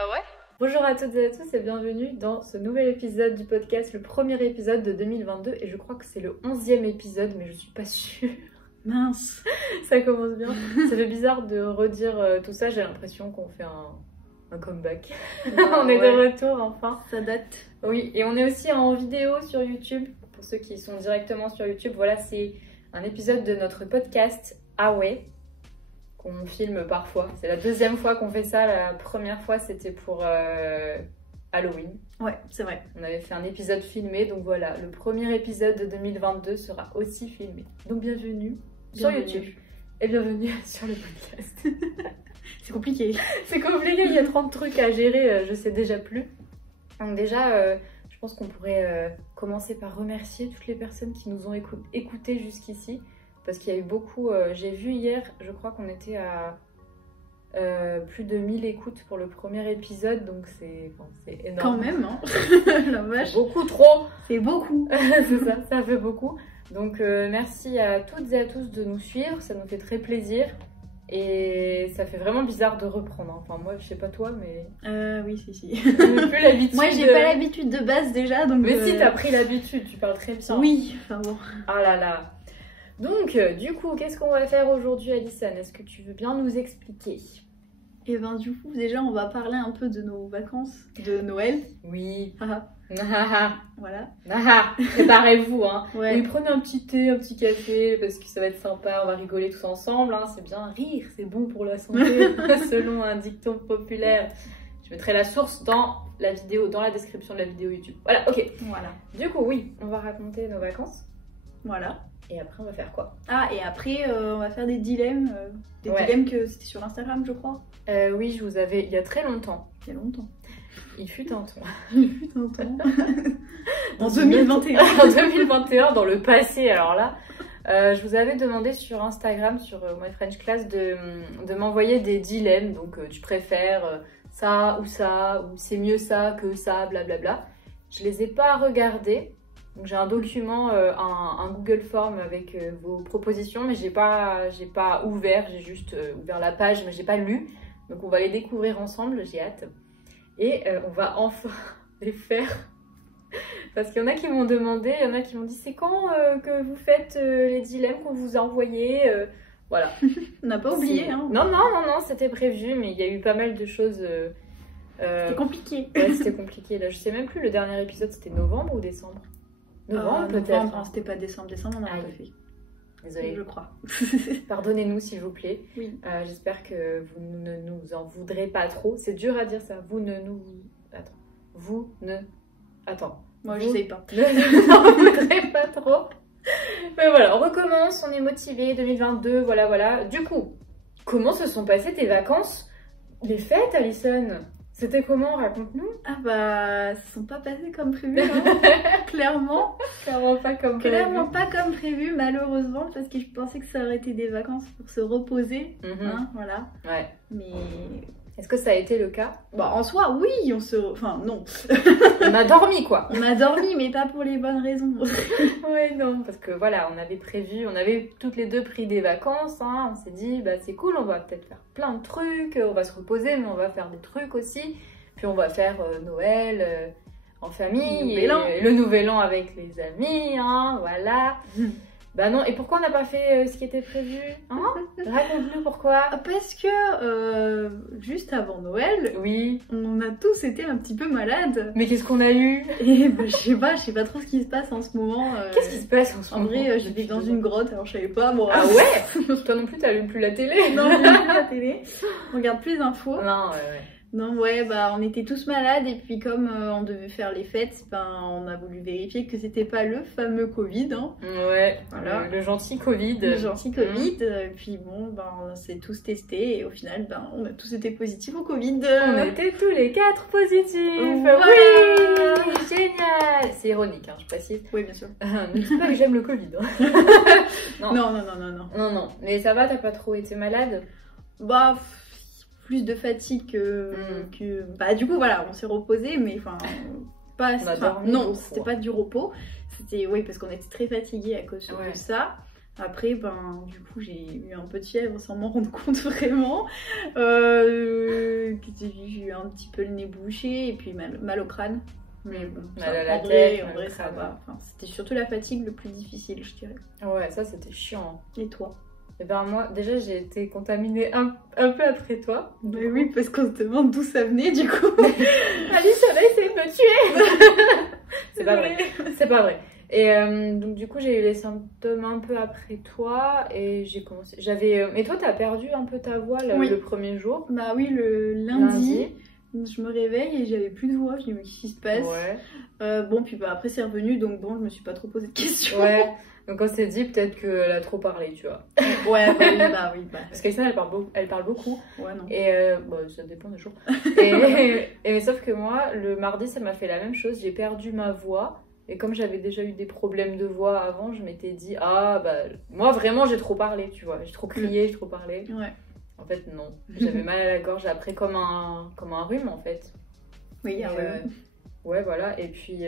Ah ouais? Bonjour à toutes et à tous et bienvenue dans ce nouvel épisode du podcast, le premier épisode de 2022 et je crois que c'est le 11e épisode mais je suis pas sûre. Mince. Ça commence bien. Ça fait bizarre de redire tout ça, j'ai l'impression qu'on fait un comeback. On est de retour enfin. Ça date. Oui, et on est aussi en vidéo sur YouTube. Pour ceux qui sont directement sur YouTube, voilà, c'est un épisode de notre podcast Ah ouais, qu'on filme parfois. C'est la deuxième fois qu'on fait ça. La première fois, c'était pour Halloween. Ouais, c'est vrai. On avait fait un épisode filmé, donc voilà, le premier épisode de 2022 sera aussi filmé. Donc bienvenue sur YouTube et bienvenue sur le podcast. C'est compliqué. C'est compliqué, il y a 30 trucs à gérer, je sais déjà plus. Donc déjà, je pense qu'on pourrait commencer par remercier toutes les personnes qui nous ont écoutés jusqu'ici. Parce qu'il y a eu beaucoup, j'ai vu hier, je crois qu'on était à plus de 1000 écoutes pour le premier épisode, donc c'est énorme. Quand même, hein. La vache. Beaucoup trop. C'est beaucoup. C'est ça, ça fait beaucoup. Donc merci à toutes et à tous de nous suivre, ça nous fait très plaisir. Et ça fait vraiment bizarre de reprendre. Enfin moi, je sais pas toi, mais... Oui, si. J'ai plus l'habitude. Moi, j'ai pas l'habitude de base déjà, donc... Mais si, t'as pris l'habitude, tu parles très bien. Oui, enfin bon. Ah là là. Donc, du coup, qu'est-ce qu'on va faire aujourd'hui, Alison? Est-ce que tu veux bien nous expliquer? Et ben du coup, déjà, on va parler un peu de nos vacances de Noël. Oui. Voilà. Préparez-vous, hein. Ouais. Oui, prenez un petit thé, un petit café, parce que ça va être sympa, on va rigoler tous ensemble, hein. C'est bien, rire, c'est bon pour la santé, selon un dicton populaire. Je mettrai la source dans la vidéo, dans la description de la vidéo YouTube. Voilà, ok. Voilà. Du coup, oui, on va raconter nos vacances. Voilà. Et après, on va faire quoi? Ah, et après, on va faire des dilemmes. Des dilemmes que c'était sur Instagram, je crois. Oui, je vous avais, il y a très longtemps. Il y a longtemps. Il fut un temps. Il fut un temps. En 2021. En 2021, dans le passé, alors là. Je vous avais demandé sur Instagram, sur My French Class, de m'envoyer des dilemmes. Donc, tu préfères ça, ou c'est mieux ça que ça, blablabla. Je les ai pas regardés. Donc, j'ai un document, un Google Form avec vos propositions, mais j'ai pas ouvert. J'ai juste ouvert la page, mais j'ai pas lu. Donc, on va les découvrir ensemble, j'ai hâte. Et on va enfin les faire. Parce qu'il y en a qui m'ont demandé, il y en a qui m'ont dit c'est quand que vous faites les dilemmes qu'on vous a envoyés, voilà. On n'a pas oublié, hein. Non, c'était prévu, mais il y a eu pas mal de choses. C'était compliqué. Ouais, c'était compliqué. Là, je sais même plus, le dernier épisode c'était novembre ou décembre? Novembre peut-être. Novembre, c'était pas décembre. Décembre, on n'a pas fait. Désolée. Je crois. Pardonnez-nous s'il vous plaît. Oui. J'espère que vous ne nous en voudrez pas trop. C'est dur à dire ça. Vous ne nous... Attends. Vous ne... Attends. Moi, je sais pas. Ne nous en voudrez pas trop. Mais voilà, on recommence. On est motivé. 2022, voilà. Du coup, comment se sont passées tes vacances? Les fêtes, Alison? C'était comment? Raconte-nous. Ah bah, ça ne sont pas passés comme prévu, hein. Clairement. Clairement pas comme prévu. Clairement pas comme prévu, malheureusement, parce que je pensais que ça aurait été des vacances pour se reposer, hein, voilà. Ouais. Mais... Est-ce que ça a été le cas? Bah, en soi, oui, Enfin, non. On a dormi, quoi. On a dormi, mais pas pour les bonnes raisons. Ouais, non, parce que voilà, on avait prévu, on avait toutes les deux pris des vacances, hein. On s'est dit, bah c'est cool, on va peut-être faire plein de trucs, on va se reposer, mais on va faire des trucs aussi. Puis on va faire Noël en famille, le nouvel an avec les amis, hein, voilà. Bah non, et pourquoi on n'a pas fait ce qui était prévu, hein? Raconte-nous pourquoi. Parce que juste avant Noël, oui, on a tous été un petit peu malades. Mais qu'est-ce qu'on a eu? Et bah, je sais pas trop ce qui se passe en ce moment. Qu'est-ce qui se passe en ce moment? En vrai, je vis dans une grotte, alors je savais pas, moi. Ah ouais? Toi non plus, t'allumes plus la télé? Non, je regarde plus la télé. On regarde plus les infos. Non, ouais. Non, ouais, bah on était tous malades et puis comme on devait faire les fêtes, ben on a voulu vérifier que c'était pas le fameux Covid, hein. Ouais, voilà. Le gentil Covid. Le gentil Covid, et puis bon, ben on s'est tous testés et au final, ben on a tous été positifs au Covid. On était tous les 4 positifs. Voilà. Oui, génial. C'est ironique, hein, je précise. Oui, bien sûr. Ne dis pas que j'aime le Covid. Hein. Non, mais ça va, t'as pas trop été malade? Bah... plus de fatigue que... Bah du coup voilà, on s'est reposé, mais enfin pas... non, c'était pas du repos, c'était... Oui, parce qu'on était très fatigués à cause de ça. Après, ben, du coup, j'ai eu un peu de fièvre sans m'en rendre compte vraiment. j'ai eu un petit peu le nez bouché et puis mal au crâne. Mais bon, mal à la tête, en vrai ça va. Enfin, c'était surtout la fatigue le plus difficile, je dirais. Ouais, ça c'était chiant. Et toi? Et ben moi, déjà j'ai été contaminée un peu après toi. Mais oui, parce qu'on se demande d'où ça venait du coup. Alice, elle a essayé de me tuer. C'est pas vrai. C'est pas vrai. Et donc du coup j'ai eu les symptômes un peu après toi et j'ai commencé. Et toi t'as perdu un peu ta voix oui. le premier jour? Bah oui, le lundi. Je me réveille et j'avais plus de voix, je me dis mais qu'est-ce qui se passe? Ouais. Bon puis bah après c'est revenu donc bon je me suis pas trop posé de questions. Ouais. Donc on s'est dit peut-être qu'elle a trop parlé, tu vois. Ouais, bah oui. Parce qu'Aïssa elle parle beaucoup. Ouais, non. Et ça dépend des jours. et sauf que moi, le mardi, ça m'a fait la même chose. J'ai perdu ma voix. Et comme j'avais déjà eu des problèmes de voix avant, je m'étais dit, ah bah, moi vraiment j'ai trop parlé, tu vois. J'ai trop crié, j'ai trop parlé. Ouais. En fait, non. J'avais mal à la gorge après comme un rhume en fait. Oui, ouais, voilà. Et puis.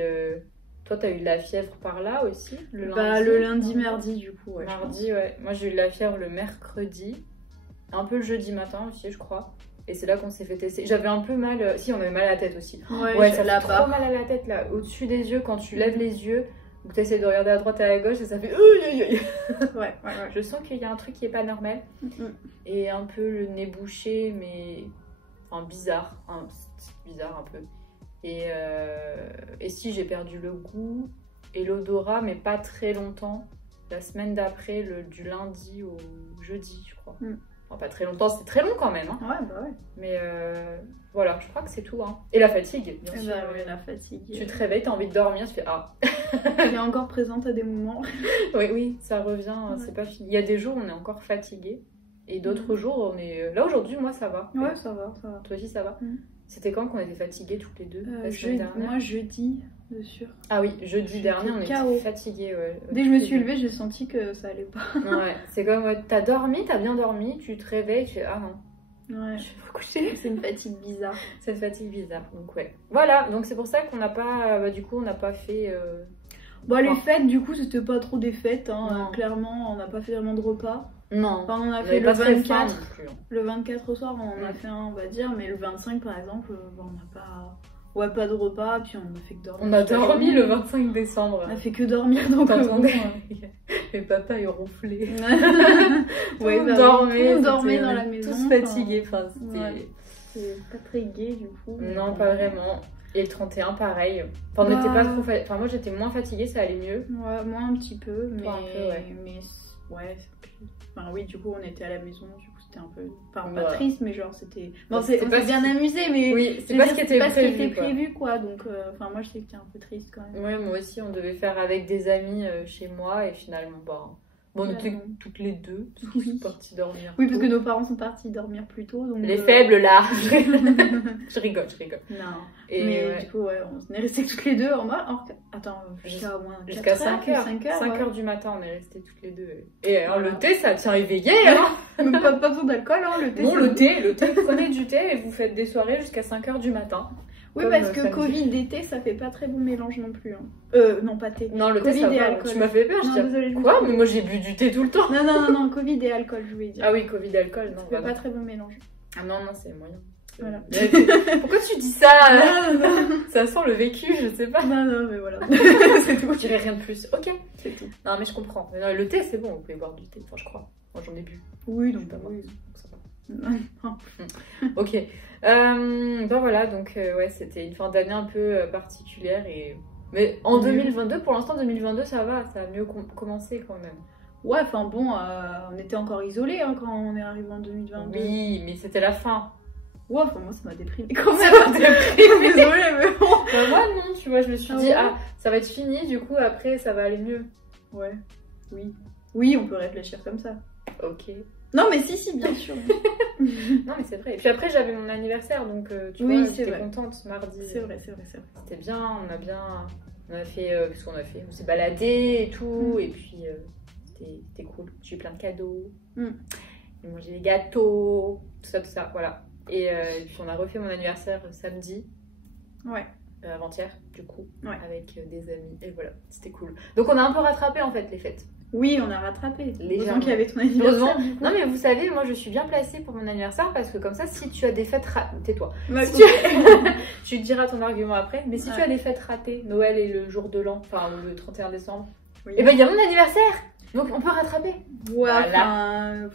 Toi, t'as eu de la fièvre par là aussi, le lundi? Bah, le lundi, mardi, du coup, ouais. Mardi, ouais. Moi, j'ai eu de la fièvre le mercredi, un peu le jeudi matin aussi, je crois. Et c'est là qu'on s'est fait tester. J'avais un peu mal... Si, on avait mal à la tête aussi. Ouais, ça fait trop mal à la tête, là. Au-dessus des yeux, quand tu lèves les yeux, tu essaies de regarder à droite et à la gauche, et ça fait... Ouais. Je sens qu'il y a un truc qui est pas normal. Et un peu le nez bouché, mais... Enfin, bizarre. Bizarre, un peu. Et si j'ai perdu le goût et l'odorat, mais pas très longtemps. La semaine d'après, du lundi au jeudi, je crois. Enfin, pas très longtemps, c'est très long quand même. Hein. Ouais, bah ouais. Mais voilà, je crois que c'est tout. Hein. Et la fatigue, bien sûr. Bah ouais, la fatigue. Tu te réveilles, t'as envie de dormir, tu fais ah. Elle est encore présente à des moments. Oui, ça revient, c'est pas fini. Il y a des jours où on est encore fatigué. Et d'autres jours, on est... Là, aujourd'hui, moi, ça va. Ouais, ça va. Toi aussi, ça va. C'était quand qu'on était fatigués toutes les deux? Moi, jeudi, de sûr. Ah oui, jeudi dernier, on était fatigués. Ouais, dès que je me suis levée, j'ai senti que ça allait pas. Ouais, c'est comme, t'as dormi, t'as bien dormi, tu te réveilles, tu fais ah non. Ouais. Je vais me coucher. C'est une fatigue bizarre. C'est une fatigue bizarre, donc ouais. Voilà, donc c'est pour ça qu'on n'a pas... du coup, on n'a pas fait... Bon, les fêtes, du coup, c'était pas trop des fêtes. Hein. Clairement, on n'a pas fait vraiment de repas. Non. Enfin, on a fait le 24. Le 24 au soir, on a fait un, on va dire, mais le 25 par exemple, on n'a pas. Ouais, pas de repas, puis on a fait que dormir. On a dormi le 25 décembre. On a fait que dormir, donc mes papas ils ronflaient. Ouais, on dormait dans la maison. Tous fatigués, c'était pas très gai du coup. Non, pas vraiment. Et le 31, pareil. Enfin, on n'était pas trop enfin, moi j'étais moins fatiguée, ça allait mieux. Ouais, moi un petit peu, mais. Un peu, ouais. Mais ouais. Enfin, oui, du coup, on était à la maison, du coup, c'était un peu. Enfin, pas triste, mais genre, c'était. Bon, on s'est bien amusé, mais. Oui, c'est pas ce qui était prévu, quoi. Donc, enfin, moi, je sais que c'était un peu triste quand même. Ouais, moi aussi, on devait faire avec des amis chez moi, et finalement, bon, on était toutes les deux, tous partis dormir. Oui, parce que nos parents sont partis dormir plus tôt. Donc, les faibles, là. Je rigole. Non. Mais du coup, ouais, on est restés toutes les deux en mode. Attends, jusqu'à 5h du matin, on est restés toutes les deux. Et alors, le thé, ça tient éveillé, hein. Pas besoin d'alcool, hein, le thé. Non, le thé, prenez du thé et vous faites des soirées jusqu'à 5h du matin. Oui, parce que Covid et thé, ça fait pas très bon mélange non plus. Hein. Non, pas thé. Non, le Covid thé, ça et va. alcool. Tu m'as fait peur, je disais. Quoi? Mais moi, j'ai bu du thé tout le temps. Non, Covid et alcool, je voulais dire. Ah oui, Covid et alcool, non. Ça fait pas très bon mélange. Ah non, c'est moyen. Voilà. Pourquoi tu dis ça? Ça sent le vécu, je sais pas. Non, mais voilà. C'est tout. Je dirais rien de plus. Ok. C'est tout. Non, mais je comprends. Mais non, le thé, c'est bon, vous pouvez boire du thé. Enfin, je crois. Moi, j'en ai bu. Oui, donc pas oui. Donc, ça va. Ok. Ben voilà, donc ouais, c'était une fin d'année un peu particulière. Mais en 2022, pour l'instant, 2022, ça va. Ça a mieux commencé quand même. Ouais, enfin bon, on était encore isolés hein, quand on est arrivé en 2022. Oui, mais c'était la fin. Ouais, enfin moi ça m'a déprimé quand même. Désolée, mais bon. Ben, moi non, tu vois, je me suis dit, ça va être fini, du coup après ça va aller mieux. Ouais, oui, on peut réfléchir comme ça. Ok. Non, mais si, bien sûr. Non, mais c'est vrai. Et puis après, j'avais mon anniversaire, donc tu vois, j'étais contente mardi. C'est vrai. C'était bien, on a fait, qu'est-ce qu'on a fait? On s'est baladé et tout, et puis c'était cool. J'ai eu plein de cadeaux, j'ai mangé des gâteaux, tout ça, voilà. Et puis on a refait mon anniversaire samedi. Ouais. Avant-hier, du coup, avec des amis, et voilà, c'était cool. Donc on a un peu rattrapé en fait les fêtes. Oui, on a rattrapé. Les gens qui avaient ton anniversaire. Non, mais vous savez, moi je suis bien placée pour mon anniversaire parce que comme ça, si tu as des fêtes ratées. Tais-toi. Ouais, Si tu te diras ton argument après, mais si tu as des fêtes ratées, Noël et le jour de l'an, enfin le 31 décembre, et ben il y a mon anniversaire. Donc on peut rattraper. Voilà.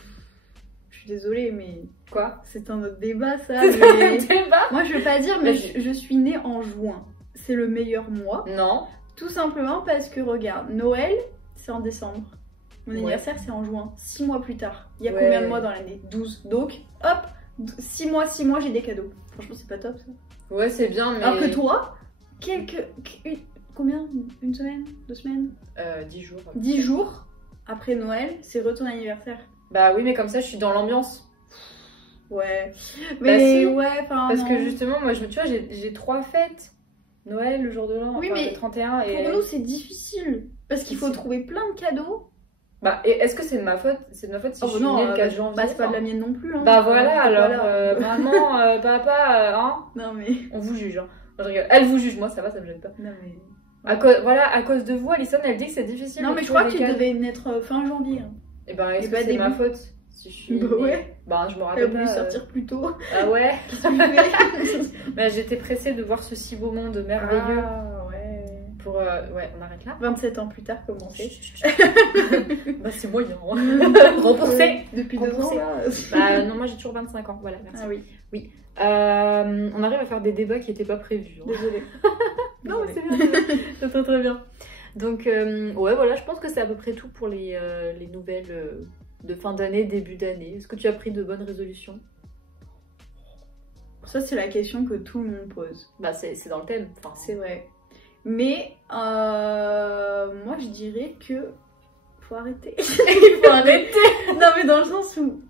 Je suis désolée, mais. Quoi? C'est un autre débat, ça. C'est mais... un débat. Moi, je veux pas dire, mais je suis née en juin. C'est le meilleur mois. Non. Tout simplement parce que, regarde, Noël, c'est en décembre. Mon anniversaire, c'est en juin. 6 mois plus tard. Il y a combien de mois dans l'année? 12. Donc, hop, 6 mois, j'ai des cadeaux. Franchement, c'est pas top, ça. Ouais, c'est bien, mais... Alors que toi, combien? Une semaine? 2 semaines? 10 jours. 10 jours après Noël, c'est ton anniversaire. Bah oui, mais comme ça, je suis dans l'ambiance. Ouais. Mais ouais, enfin. Parce que justement, moi, tu vois, j'ai 3 fêtes. Noël, le jour de l'an, oui, mais le 31 et... Pour nous, c'est difficile. Parce qu'il faut trouver plein de cadeaux. Bah, et est-ce que c'est de ma faute? C'est de ma faute si je suis née le 4 janvier. Bah, c'est pas de la mienne non plus. Hein. Bah voilà, alors, maman, papa, hein. Non, mais... On vous juge, hein. Je rigole. Elle vous juge, moi, ça va, ça me gêne pas. Non, mais... à cause de vous, Alison, elle dit que c'est difficile. Non, mais je crois que tu devais naître fin janvier. Hein. Et ben, est-ce que c'est ma faute? Si je suis... Bah ouais. Bah, je me rappelle pas. Elle a voulu sortir plus tôt. Ah ouais. Qu'est-ce que tu fais? Bah, j'étais pressée de voir ce si beau monde merveilleux. Ah ouais. Pour, ouais, on arrête là. 27 ans plus tard, comment c'est? Bah, c'est moyen. Remboursé. Depuis 2 ans, là. Bah, non, moi j'ai toujours 25 ans. Voilà, merci. Ah oui. Oui. On arrive à faire des débats qui n'étaient pas prévus. Hein. Désolée. Non, mais c'est bien. C'est très très bien. Donc, ouais, voilà, je pense que c'est à peu près tout pour les nouvelles de fin d'année, début d'année. Est-ce que tu as pris de bonnes résolutions? Ça, c'est la question que tout le monde pose. Bah, c'est dans le thème. Enfin, c'est vrai. Mais, moi, je dirais que faut arrêter. Il faut arrêter. Non, mais dans le sens où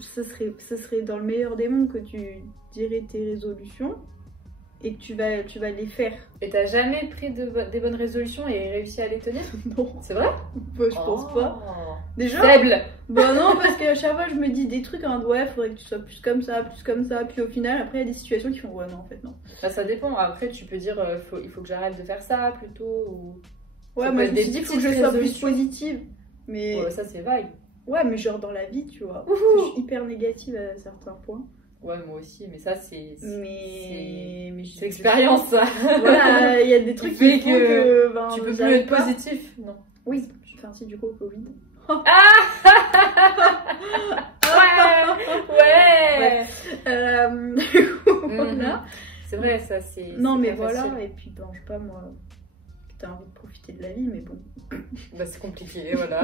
ce serait dans le meilleur des mondes que tu dirais tes résolutions et que tu vas les faire. Et t'as jamais pris des bonnes résolutions et réussi à les tenir? Non. C'est vrai? Bah, je pense pas. Déjà? Faible. Bah non, parce qu'à chaque fois je me dis des trucs en mode ouais, faudrait que tu sois plus comme ça, puis au final, après il y a des situations qui font ouais, non, en fait, non. Bah, ça dépend. Après, tu peux dire il faut que j'arrête de faire ça plutôt. Ou... Ouais, moi je me suis dit il faut que je sois plus positive. Mais. Ouais, ça c'est vague. Ouais, mais genre dans la vie, tu vois. Je suis hyper négative à certains points. Ouais, moi aussi, mais ça c'est. C'est l'expérience, ça. Voilà, il y a des trucs qui font que. Ben, tu peux plus être positif, non? Oui, enfin si, du coup, au Covid. Ah ouais. Voilà. C'est vrai, ça c'est. Non, mais voilà, facile. Et puis ben, je sais pas moi. T'as envie de profiter de la vie, mais bon. Bah, c'est compliqué, voilà.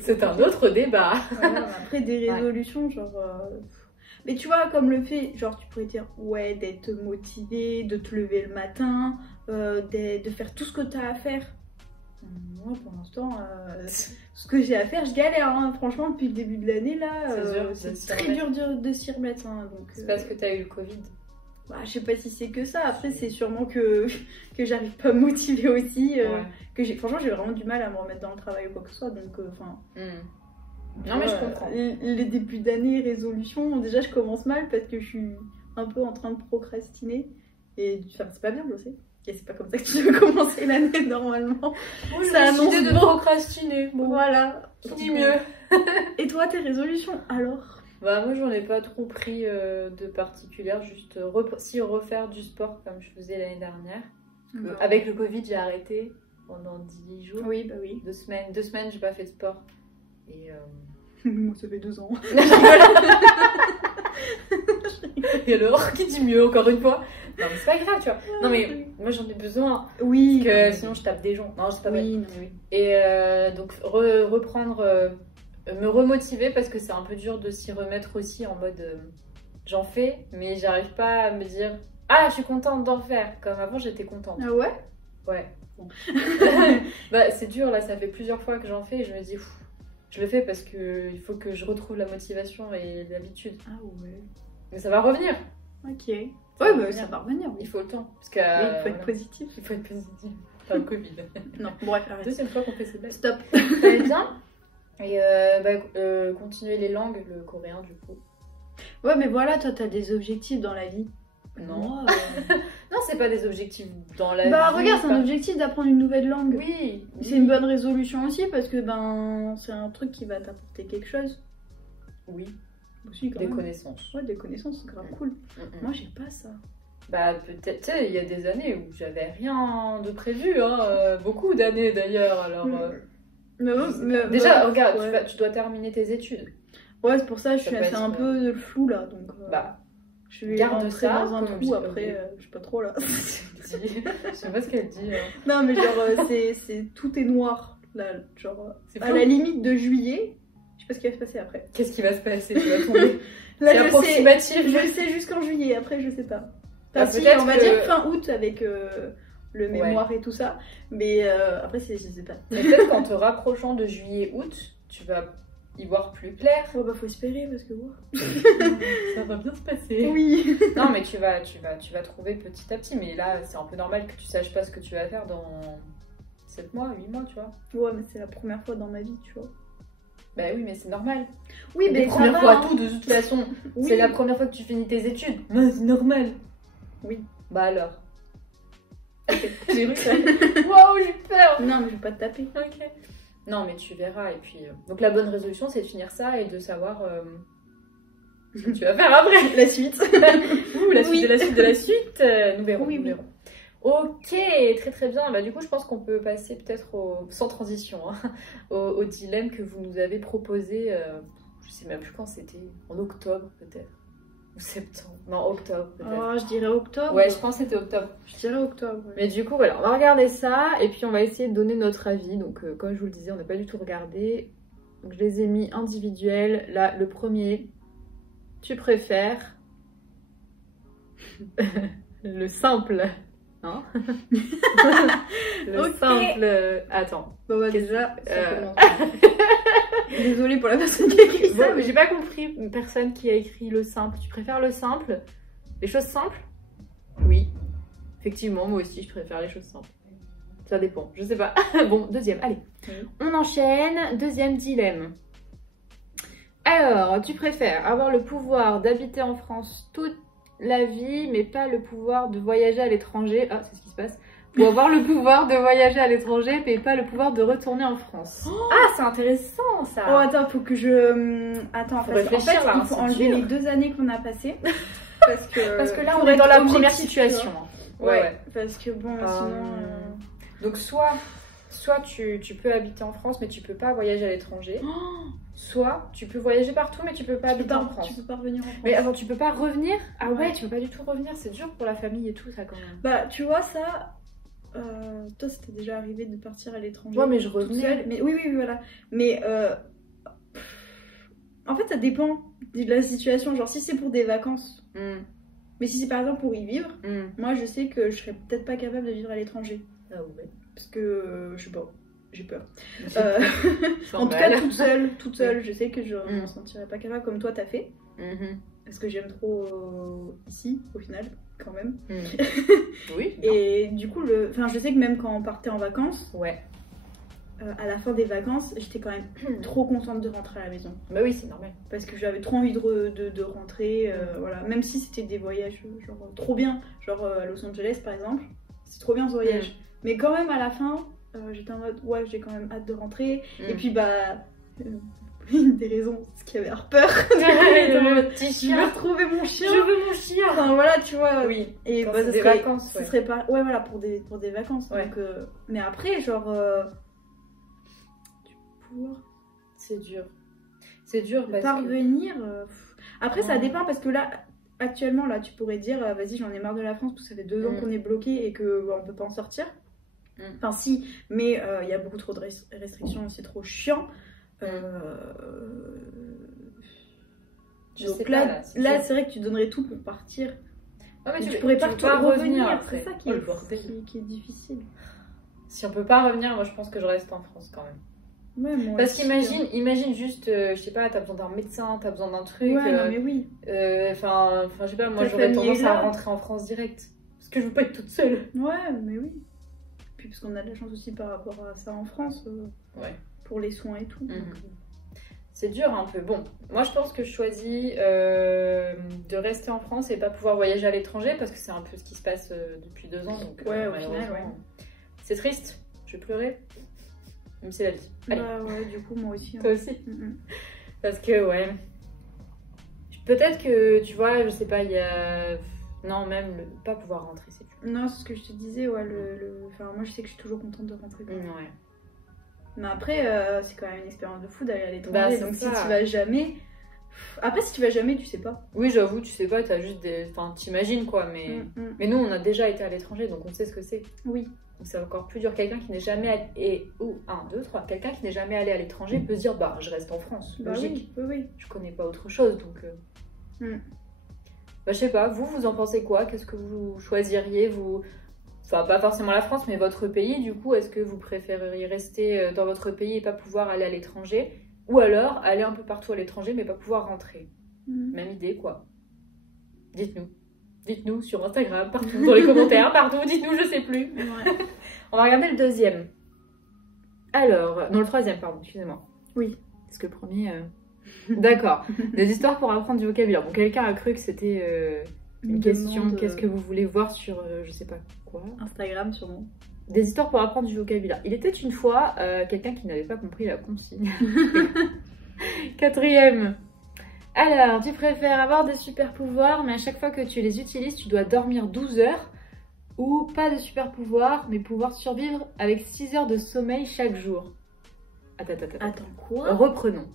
C'est un autre débat. Voilà, après, des résolutions, genre. Mais tu vois, comme le fait, genre, tu pourrais dire, ouais, d'être motivé, de te lever le matin, de faire tout ce que t'as à faire. Moi, pour l'instant, ce que j'ai à faire, je galère. Hein. Franchement, depuis le début de l'année, là, c'est très dur de s'y remettre. Hein, c'est parce que t'as eu le Covid. Bah, je sais pas si c'est que ça. Après, c'est sûrement que j'arrive pas à me motiver aussi. Franchement, j'ai vraiment du mal à me remettre dans le travail ou quoi que ce soit. Donc, enfin. Non, mais je comprends. Les débuts d'année, résolutions, déjà, je commence mal parce que je suis un peu en train de procrastiner. Et enfin, c'est pas bien, je sais. Et c'est pas comme ça que tu veux commencer l'année normalement. Oui, ça annonce de procrastiner. Bon, voilà. Qui dit mieux. Et toi, tes résolutions alors? Bah moi j'en ai pas trop pris de particulière, juste refaire du sport comme je faisais l'année dernière. Avec le Covid j'ai arrêté pendant 10 jours. Oui, bah oui. 2 semaines j'ai pas fait de sport. Et moi ça fait 2 ans. Et alors, qui dit mieux encore une fois? Non mais c'est pas grave tu vois. Non mais moi j'en ai besoin. Oui. Parce que sinon je tape des gens. Non c'est pas vrai. Oui, non, oui. Et donc reprendre... me remotiver parce que c'est un peu dur de s'y remettre aussi en mode j'en fais mais j'arrive pas à me dire ah je suis contente d'en faire comme avant j'étais contente. Ah ouais? Ouais. Bon. Bah c'est dur là, ça fait plusieurs fois que j'en fais et je me dis je le fais parce que il faut que je retrouve la motivation et l'habitude. Ah ouais. Mais ça va revenir. Ok. Ouais bah ça va revenir. Oui. Il faut le temps parce que il faut être positif. Il faut être positif. Pas le Covid. Non. Bref. Arrête. Deuxième fois qu'on fait cette blague. Stop. Ça va bien. Et continuer les langues, le coréen du coup. Ouais mais voilà, toi t'as des objectifs dans la vie. Non. Moi, non, c'est pas des objectifs dans la vie. Bah regarde, c'est un objectif d'apprendre une nouvelle langue. Oui. C'est une bonne résolution aussi parce que c'est un truc qui va t'apporter quelque chose. Oui. Aussi, quand des même. connaissances. Ouais, des connaissances, c'est grave cool. Moi, j'ai pas ça. Bah peut-être, tu sais, il y a des années où j'avais rien de prévu, hein, beaucoup d'années d'ailleurs, alors... Déjà, regarde, ouais. tu dois terminer tes études. Ouais, c'est pour ça que c'est un peu flou là, donc... Bah, je vais garde ça dans un trou après, je sais pas trop là. Je sais pas ce qu'elle dit. Non mais genre, tout est noir, là, genre, à la limite de juillet, je sais pas ce qui va se passer après. Qu'est-ce qui va se passer? Tu vas tomber. Là, je sais jusqu'en juillet, après je sais pas. Enfin, si, on va dire fin août avec le mémoire et tout ça, mais après je sais pas. Peut-être qu'en te rapprochant de juillet-août, tu vas y voir plus clair. Oh bah faut espérer parce que ça va bien se passer. Oui. Non mais tu vas trouver petit à petit, mais là c'est un peu normal que tu saches pas ce que tu vas faire dans 7 mois, 8 mois, tu vois. Ouais mais c'est la première fois dans ma vie, tu vois. Bah oui mais c'est normal. Oui mais la première fois tout de toute façon. Oui. C'est la première fois que tu finis tes études. Mais c'est normal. Oui. Bah alors. J'ai cru ça. Waouh, j'ai peur. Non mais je vais pas te taper. Ok. Non, mais tu verras. Et puis, donc la bonne résolution, c'est de finir ça et de savoir ce que tu vas faire après. La suite. La suite de la suite de la suite. Nous verrons. Oui, nous verrons. Ok, très très bien. Bah, du coup, je pense qu'on peut passer peut-être sans transition au dilemme que vous nous avez proposé. Je sais même plus quand c'était. En octobre peut-être. Ou septembre. Non, octobre peut-être. Oh, je dirais octobre. Ouais, je pense que c'était octobre. Je dirais octobre. Ouais. Mais du coup, voilà, on va regarder ça et puis on va essayer de donner notre avis. Donc, comme je vous le disais, on n'a pas du tout regardé. Donc, je les ai mis individuels. Là, le premier, tu préfères le simple. Hein. Le simple. Attends. Bon, bah, déjà, désolée pour la personne qui a écrit ça. Bon, j'ai pas compris une personne qui a écrit le simple. Tu préfères le simple? Les choses simples? Oui. Effectivement, moi aussi, je préfère les choses simples. Ça dépend, je sais pas. Bon, deuxième, allez. On enchaîne. Deuxième dilemme. Alors, tu préfères avoir le pouvoir d'habiter en France toute la vie, mais pas le pouvoir de voyager à l'étranger. Ah, c'est ce qui se passe. Ou avoir le pouvoir de voyager à l'étranger, mais pas le pouvoir de retourner en France. Oh, ah, c'est intéressant ça. Oh, attends, faut que je... Attends, parce qu'en fait, il faut enlever les 2 années qu'on a passées. Parce que là, on est dans la première situation. Ouais, parce que bon, sinon... Donc, soit tu peux habiter en France, mais tu peux pas voyager à l'étranger. Oh, soit tu peux voyager partout, mais tu peux pas habiter en France. Tu peux pas revenir en France. Mais attends, tu peux pas revenir? Ah ouais, tu peux pas du tout revenir. C'est dur pour la famille et tout, ça, quand même. Bah, tu vois, ça... toi, c'était déjà arrivé de partir à l'étranger. Ouais, mais je revenais. Mais oui, voilà. Mais en fait, ça dépend de la situation. Genre, si c'est pour des vacances, mais si c'est par exemple pour y vivre, moi, je sais que je serais peut-être pas capable de vivre à l'étranger. Ah ouais. Parce que, je sais pas, j'ai peur. En tout cas, toute seule, je sais que je m'en sentirais pas capable comme toi, t'as fait. Parce que j'aime trop ici, au final. Quand même. Oui. Et du coup, je sais que même quand on partait en vacances, à la fin des vacances, j'étais quand même trop contente de rentrer à la maison. Bah oui, c'est normal. Parce que j'avais trop envie de rentrer, voilà. Même si c'était des voyages genre trop bien, genre à Los Angeles par exemple, c'est trop bien ce voyage. Mais quand même à la fin, j'étais en mode ouais, j'ai quand même hâte de rentrer. Et puis une des raisons, c'est qu'il y avait Harper. Le petit chien. Je veux retrouver mon chien. Je veux mon chien. Enfin voilà, tu vois. Oui. Et bah, ça serait des vacances. Ce serait pas. Ouais, voilà, pour des vacances. Ouais. Donc, mais après, genre. Du pouvoir. C'est dur. C'est dur. Parvenir. Après, ça dépend parce que là, actuellement, là, tu pourrais dire, vas-y, j'en ai marre de la France parce que ça fait 2 ans qu'on est bloqué et qu'on peut pas en sortir. Enfin, si, mais il y a beaucoup trop de restrictions, c'est trop chiant. Donc là, c'est vrai que tu donnerais tout pour partir. Ouais, mais tu pourrais pas revenir. C'est ça qui est difficile. Si on peut pas revenir, moi je pense que je reste en France quand même. Ouais, moi parce qu'imagine juste, je sais pas, t'as besoin d'un médecin, t'as besoin d'un truc. Ouais, non mais oui. Enfin, je sais pas, moi j'aurais tendance à rentrer en France direct. Parce que je veux pas être toute seule. Ouais, mais oui. Puis parce qu'on a de la chance aussi par rapport à ça en France. Ouais. Pour les soins et tout. C'est dur un peu. Bon, moi je pense que je choisis de rester en France et pas pouvoir voyager à l'étranger parce que c'est un peu ce qui se passe depuis 2 ans. Donc, ouais, au final, ouais. C'est triste, je vais pleurer. Même si c'est la vie. Bah ouais, du coup, moi aussi. Toi aussi. Parce que, ouais. Peut-être que, tu vois, je sais pas, il y a. Non, même pas pouvoir rentrer, c'est dur. Non, c'est ce que je te disais, ouais. Enfin, moi je sais que je suis toujours contente de rentrer. Ouais. Mais après, c'est quand même une expérience de fou d'aller à l'étranger. Bah, donc si tu vas jamais. Après, si tu vas jamais, tu sais pas. Oui, j'avoue, tu sais pas, t'as juste des. Enfin, t'imagines quoi, mais nous, on a déjà été à l'étranger, donc on sait ce que c'est. Oui. Donc c'est encore plus dur. Quelqu'un qui n'est jamais allé. Quelqu'un qui n'est jamais allé à l'étranger peut se dire, bah, je reste en France. Bah, logique. Oui. Je connais pas autre chose, donc. Bah, je sais pas, vous en pensez quoi? Qu'est-ce que vous choisiriez, vous? Enfin, pas forcément la France, mais votre pays, du coup, est-ce que vous préféreriez rester dans votre pays et pas pouvoir aller à l'étranger? Ou alors aller un peu partout à l'étranger, mais pas pouvoir rentrer? Même idée, quoi. Dites-nous. Dites-nous sur Instagram, partout, dans les commentaires, partout, dites-nous, je sais plus. Ouais. On va regarder le deuxième. Alors, non, le troisième, pardon, excusez-moi. Oui. Parce que le premier... D'accord. Des histoires pour apprendre du vocabulaire. Bon, quelqu'un a cru que c'était une question. Qu'est-ce que vous voulez voir sur je sais pas quoi? Instagram, sûrement. Des histoires pour apprendre du vocabulaire. Il était une fois quelqu'un qui n'avait pas compris la consigne. Quatrième. Alors, tu préfères avoir des super pouvoirs, mais à chaque fois que tu les utilises, tu dois dormir 12 heures. Ou pas de super pouvoirs, mais pouvoir survivre avec 6 heures de sommeil chaque jour. Attends, quoi? Reprenons.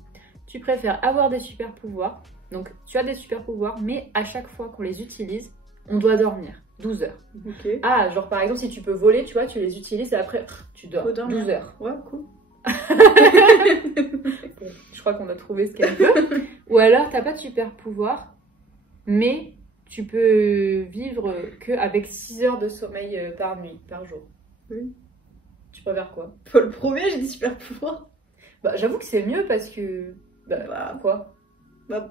Tu préfères avoir des super pouvoirs, donc tu as des super pouvoirs, mais à chaque fois qu'on les utilise, on doit dormir 12 heures. Ok. Ah, genre par exemple, si tu peux voler, tu vois, tu les utilises et après, tu dors 12 heures. Ouais, cool. Je crois qu'on a trouvé ce qu'elle veut. Ou alors, t'as pas de super pouvoir, mais tu peux vivre qu'avec 6 heures de sommeil par nuit, par jour. Oui. Tu préfères quoi? Pas le premier, j'ai des super pouvoirs. Bah, j'avoue que c'est mieux parce que... Bah, quoi? Bah,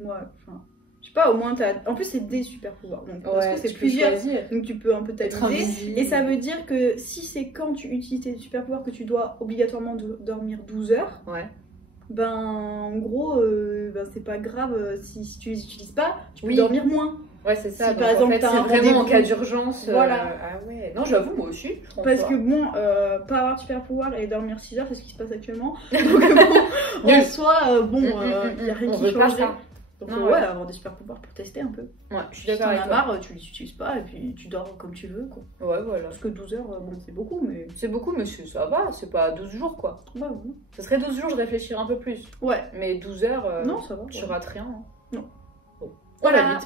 moi, enfin... Je sais pas, au moins t'as... En plus, c'est des super pouvoirs. Donc, parce que c'est plusieurs. Donc, tu peux un peu t'amuser. Et ça veut dire que si c'est quand tu utilises tes super pouvoirs que tu dois obligatoirement dormir 12 heures, ben, en gros, c'est pas grave si tu les utilises pas, tu peux dormir moins. Ouais, c'est ça. Si par exemple, c'est vraiment en cas d'urgence. Voilà. Ah ouais. Non, j'avoue, moi aussi. Parce que bon, pas avoir de super pouvoir et dormir 6 heures, c'est ce qui se passe actuellement. Donc bon, en soi, il y a rien qui change. Donc avoir des super pouvoirs pour tester un peu. Ouais, je suis d'accord avec toi. Si t'en as marre, tu les utilises pas et puis tu dors comme tu veux, quoi. Ouais, voilà. Parce que 12 heures, bon, c'est beaucoup, mais... C'est beaucoup, mais ça va, c'est pas 12 jours, quoi. Bah oui. Ça serait 12 jours, je réfléchirais un peu plus. Ouais. Mais 12 heures, non, ça va. Tu rates rien. Hein. Non. Bon. Voilà.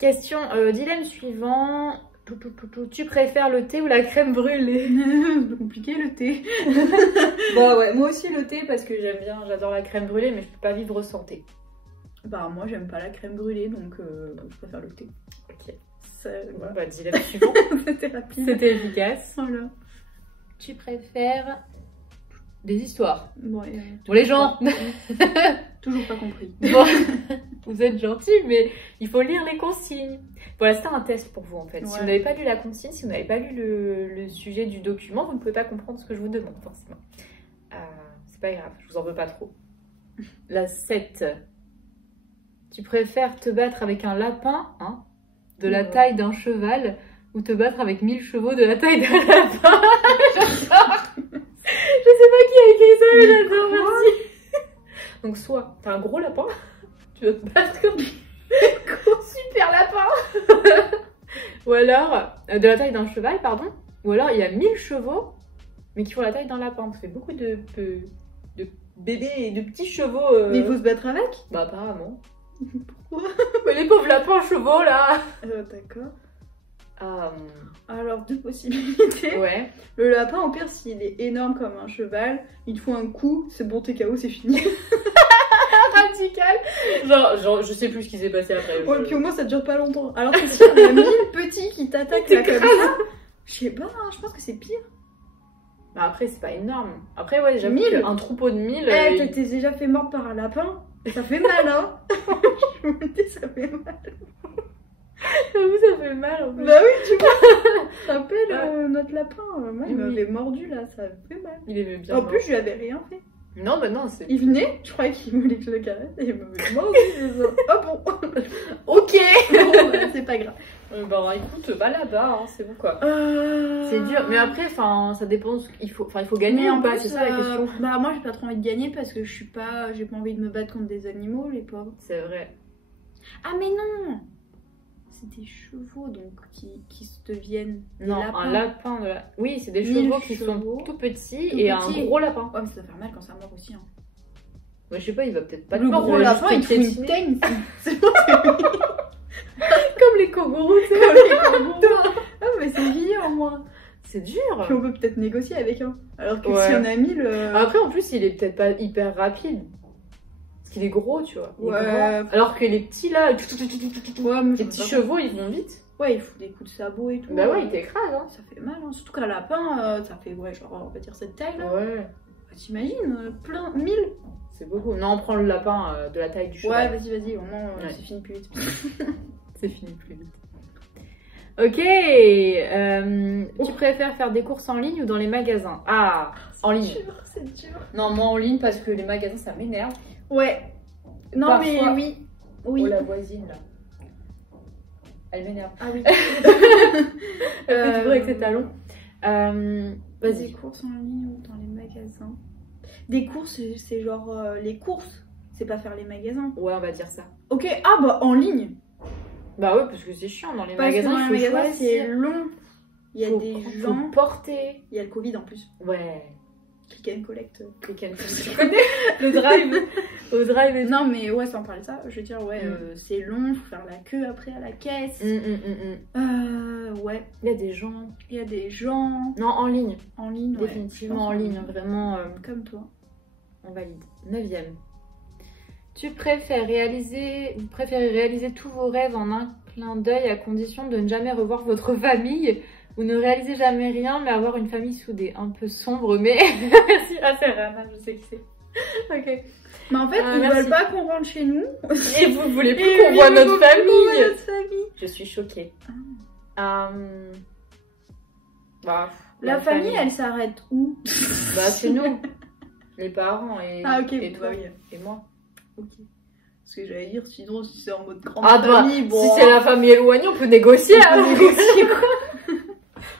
Question, dilemme suivant. Tu préfères le thé ou la crème brûlée? Compliqué le thé. Bah ouais, moi aussi le thé parce que j'adore la crème brûlée, mais je peux pas vivre sans thé. Bah moi j'aime pas la crème brûlée, donc je préfère le thé. Ok. Voilà. Bah dilemme suivant. C'était rapide. C'était efficace. Voilà. Tu préfères des histoires? Bon, les gens. Toujours pas compris. Bon, vous êtes gentils, mais il faut lire les consignes. Voilà, c'était un test pour vous en fait. Si vous n'avez pas lu la consigne, si vous n'avez pas lu le sujet du document, vous ne pouvez pas comprendre ce que je vous demande forcément. C'est pas grave, je vous en veux pas trop. La 7. Tu préfères te battre avec un lapin de la taille d'un cheval ou te battre avec 1000 chevaux de la taille d'un lapin? J'adore. Je sais pas qui a écrit ça, mais j'adore, merci. Donc soit t'as un gros lapin, tu vas te battre comme super lapin. Ou alors, de la taille d'un cheval, pardon. Ou alors il y a 1000 chevaux, mais qui font la taille d'un lapin. Ça fait beaucoup de bébés et de petits chevaux. Mais il faut se battre avec? Bah apparemment. Pourquoi? Mais les pauvres lapins chevaux là. D'accord. Ah, Alors, deux possibilités. Ouais. Le lapin, au pire, s'il est énorme comme un cheval, il te faut un coup, c'est bon, t'es KO, c'est fini. Radical. Genre, je sais plus ce qui s'est passé après. Ouais, puis au moins, ça dure pas longtemps. Alors que si il y a 1000 petits qui t'attaquent là comme ça, je sais pas, je pense que c'est pire. Bah après, c'est pas énorme. Après, ouais, j'avoue qu'un troupeau de 1000... t'es déjà fait mordre par un lapin. Ça fait mal, hein. Je me dis, ça fait mal. J'avoue, ça fait mal en plus. Bah oui, tu vois. Tu te rappelles notre lapin? Moi, il m'avait mordu là, ça fait mal. Il aimait bien. En plus, je lui avais rien fait. Non, bah non, c'est... Il venait, je croyais qu'il voulait que je le caresse, et il me dit, moi aussi, je veux ça. Ah bon. Ok. Bon, c'est pas grave. Bah écoute, va là-bas, hein, c'est bon quoi. C'est dur, mais après, ça dépend, il faut gagner ou pas, c'est ça la question. Bah moi j'ai pas trop envie de gagner parce que j'ai pas envie de me battre contre des animaux, les pauvres. C'est vrai. Ah mais non, c'est des chevaux donc qui se deviennent des non, lapins. Un lapin de la... Oui, c'est des chevaux qui sont tout petits et un gros lapin. Ouais mais ça va faire mal quand ça mord aussi. Hein. Ouais, je sais pas, il va peut-être pas le gros lapin il te fout une teigne. C'est bon, comme les kangourous, tu sais. comme les kangourous. Ah mais c'est vieux moi. C'est dur. Puis on peut peut-être négocier avec un. Alors que si on a mis le... Après en plus il est peut-être pas hyper rapide. Parce qu'il est gros, tu vois. Ouais. Alors que les petits là, ouais, les petits chevaux ils vont vite. Ouais, il faut des coups de sabot et tout. Bah ouais, il t'écrase hein. Ça fait mal, hein. Surtout qu'un lapin, ça fait genre on va dire cette taille là. Ouais. Bah, t'imagines, plein, 1000. C'est beaucoup. Non, on prend le lapin de la taille du cheval. Ouais, vas-y, au moins c'est fini plus vite. C'est fini plus vite. Ok, tu préfères faire des courses en ligne ou dans les magasins? Ah, en ligne. C'est dur. Non, moi en ligne parce que les magasins ça m'énerve. Ouais. Non Parfois, mais oui. Oh la voisine là. Elle m'énerve. Ah oui. Elle fait du bruit avec ses talons. Vas-y. Des courses en ligne ou dans les magasins? Des courses, c'est genre les courses. C'est pas faire les magasins. Ouais, on va dire ça. Ok, ah bah en ligne. Bah ouais, parce que c'est chiant dans les magasins, il faut choisir. C'est long. Il y a des gens. Faut porter. Il y a le Covid en plus. Ouais. Click and collect. Click and collect. Tu connais le drive. Au drive et tout. Non mais ouais, sans parler de ça, je veux dire, ouais, c'est long, faut faire la queue après à la caisse. Ouais. Il y a des gens. Il y a des gens. Non, en ligne. En ligne, ouais. Définitivement en ligne, vraiment. Comme toi. On valide. 9e. Vous préférez réaliser tous vos rêves en un clin d'œil à condition de ne jamais revoir votre famille ou ne réaliser jamais rien mais avoir une famille soudée. Un peu sombre mais... Ah c'est Rana, je sais qui c'est. Ok. Mais en fait, ils veulent pas qu'on rentre chez nous. Et vous voulez plus qu'on voit notre famille. Je suis choquée. Bah, la famille, elle s'arrête où? Bah c'est nous. Les parents et, et toi et moi. Ok. Parce que j'allais dire, sinon, si c'est en mode grande famille, bon... si c'est la famille éloignée, on peut négocier.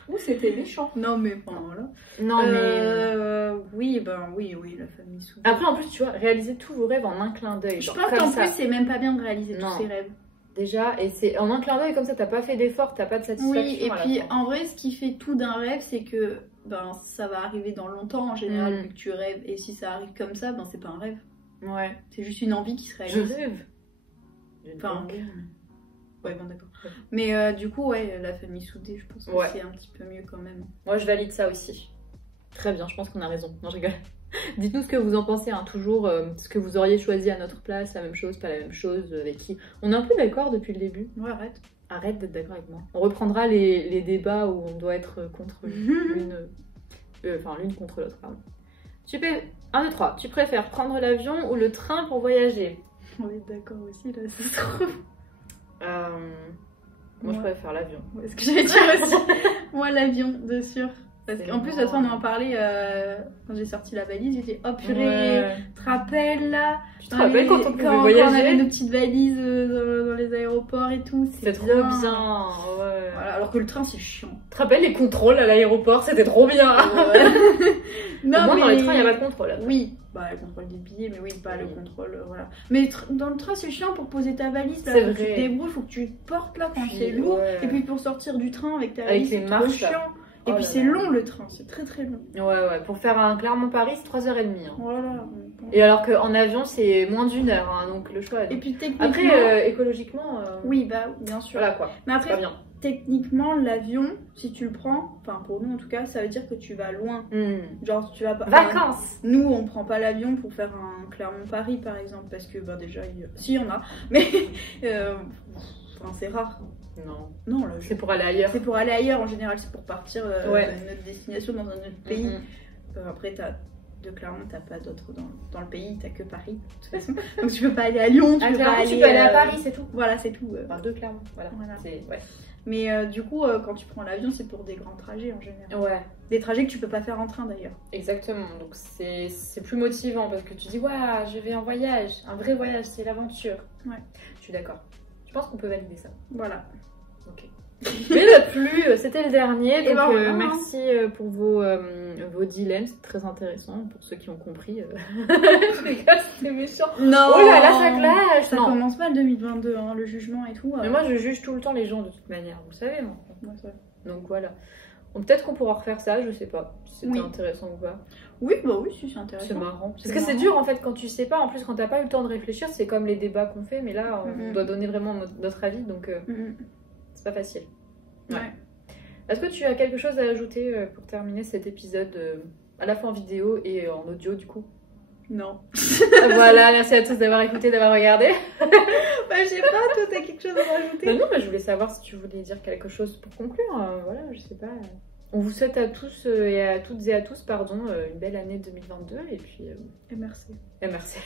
Ouh, c'était méchant. Non, mais enfin, voilà. Non, mais... oui, la famille soudée. Après, en plus, tu vois, réaliser tous vos rêves en un clin d'œil. Je pense qu'en plus, c'est même pas bien de réaliser tous ses rêves. Déjà, et c'est en un clin d'œil comme ça, t'as pas fait d'effort, t'as pas de satisfaction. Oui, et puis en vrai, ce qui fait tout d'un rêve, c'est que ça va arriver dans longtemps en général, vu que tu rêves. Et si ça arrive comme ça, c'est pas un rêve. Ouais. C'est juste une envie qui se réalise. Je rêve. Enfin, ouais, bon, d'accord. Mais du coup, ouais, la famille soudée, je pense que c'est un petit peu mieux quand même. Moi, je valide ça aussi. Très bien, je pense qu'on a raison. Non, je rigole. Dites-nous ce que vous en pensez, hein. Toujours ce que vous auriez choisi à notre place, la même chose, pas la même chose, avec qui. On est un peu d'accord depuis le début. Ouais, arrête. Arrête d'être d'accord avec moi. On reprendra les débats où on doit être contre l'une contre l'autre, pardon. 1, 2, 3. Tu préfères prendre l'avion ou le train pour voyager? On est d'accord aussi, là, c'est trop... Moi, je préfère l'avion. Ouais, ce que j'allais dire aussi. Moi, l'avion, de sûr. Parce qu'en plus, de toute façon, on en parlait quand j'ai sorti la valise. J'étais, oh purée, tu te rappelles là? Tu te rappelles quand on pouvait voyager? Quand on avait nos petites valises dans les aéroports et tout. C'était trop bien. Ouais. Voilà, alors que le train, c'est chiant. Tu te rappelles les contrôles à l'aéroport? C'était trop bien. Ouais. Non, moi, dans les trains, il n'y a pas de contrôle. Oui. Bah, le contrôle des billets, mais oui, pas le contrôle, voilà. Mais dans le train, c'est chiant pour poser ta valise, là. C'est vrai. vrai. Tu te débrouilles, faut que tu te portes là quand c'est lourd. Et puis pour sortir du train avec ta valise, c'est trop chiant. Et puis c'est long le train, c'est très très long. Ouais, pour faire un Clermont-Paris, c'est 3h30. Hein. Voilà. Et alors qu'en avion, c'est moins d'1 heure, hein, donc le choix. Et puis techniquement. Après, écologiquement. Oui, bah, bien sûr. Voilà quoi. Mais après, pas bien. Techniquement, l'avion, si tu le prends, enfin pour nous en tout cas, ça veut dire que tu vas loin. Genre, tu vas pas. Vacances! Nous, on prend pas l'avion pour faire un Clermont-Paris par exemple, parce que déjà, si, il y en a, mais c'est rare. Non, là, c'est pour aller ailleurs. C'est pour aller ailleurs en général, c'est pour partir d'une autre destination dans un autre pays. Après, t'as De Clermont, t'as pas d'autres dans le pays, t'as que Paris, de toute façon. Donc tu peux pas aller à Lyon, tu peux aller à Paris, c'est tout. Voilà, c'est tout. Enfin, de Clermont, voilà. Ouais. Mais du coup, quand tu prends l'avion, c'est pour des grands trajets en général. Ouais. Des trajets que tu peux pas faire en train d'ailleurs. Exactement, donc c'est plus motivant parce que tu dis, waouh, je vais en voyage, un vrai voyage, c'est l'aventure. Ouais. Je suis d'accord. Je pense qu'on peut valider ça. Voilà. Ok. Mais le plus, c'était le dernier, donc ben, merci pour vos dilemmes, c'est très intéressant pour ceux qui ont compris. C'était méchant. Non. Oh là là, ça clash. Ça commence mal 2022, hein, le jugement et tout. Mais moi je juge tout le temps les gens de toute manière, vous le savez moi. Ouais, donc voilà. Peut-être qu'on pourra refaire ça, je sais pas si c'était intéressant ou pas. Oui, bah oui, si, c'est intéressant. C'est marrant. Parce que c'est dur en fait quand tu sais pas, en plus quand t'as pas eu le temps de réfléchir, c'est comme les débats qu'on fait, mais là on doit donner vraiment notre avis, donc c'est pas facile. Ouais. Est-ce que tu as quelque chose à ajouter pour terminer cet épisode à la fois en vidéo et en audio du coup? Non. Voilà, merci à tous d'avoir écouté, d'avoir regardé. Bah je sais pas, toi t'as quelque chose à rajouter? Non, je voulais savoir si tu voulais dire quelque chose pour conclure. Voilà, je sais pas. On vous souhaite à tous et à toutes et à tous, pardon, une belle année 2022 et puis... Et merci. Et merci.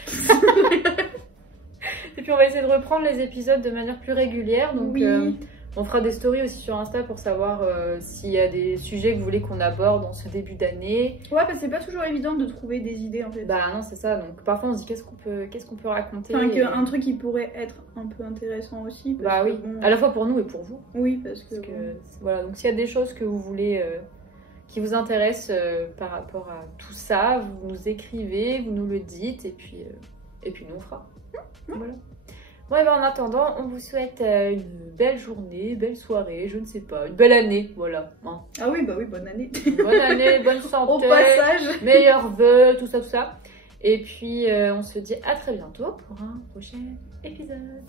Et puis on va essayer de reprendre les épisodes de manière plus régulière, donc... Oui. On fera des stories aussi sur Insta pour savoir s'il y a des sujets que vous voulez qu'on aborde dans ce début d'année. Ouais, parce que c'est pas toujours évident de trouver des idées en fait. Bah non, c'est ça. Donc parfois on se dit qu'est-ce qu'on peut raconter. Enfin, un truc qui pourrait être un peu intéressant aussi. Bah oui, à la fois pour nous et pour vous. Oui, parce que voilà, donc s'il y a des choses que vous voulez, qui vous intéressent par rapport à tout ça, vous nous écrivez, vous nous le dites et puis nous on fera. Voilà. Ouais, bah en attendant, on vous souhaite une belle journée, belle soirée, je ne sais pas, une belle année, voilà. Hein. Ah oui, bah oui, bonne année. Bonne année, bonne santé, au passage. Meilleurs vœux, tout ça. Et puis, on se dit à très bientôt pour un prochain épisode.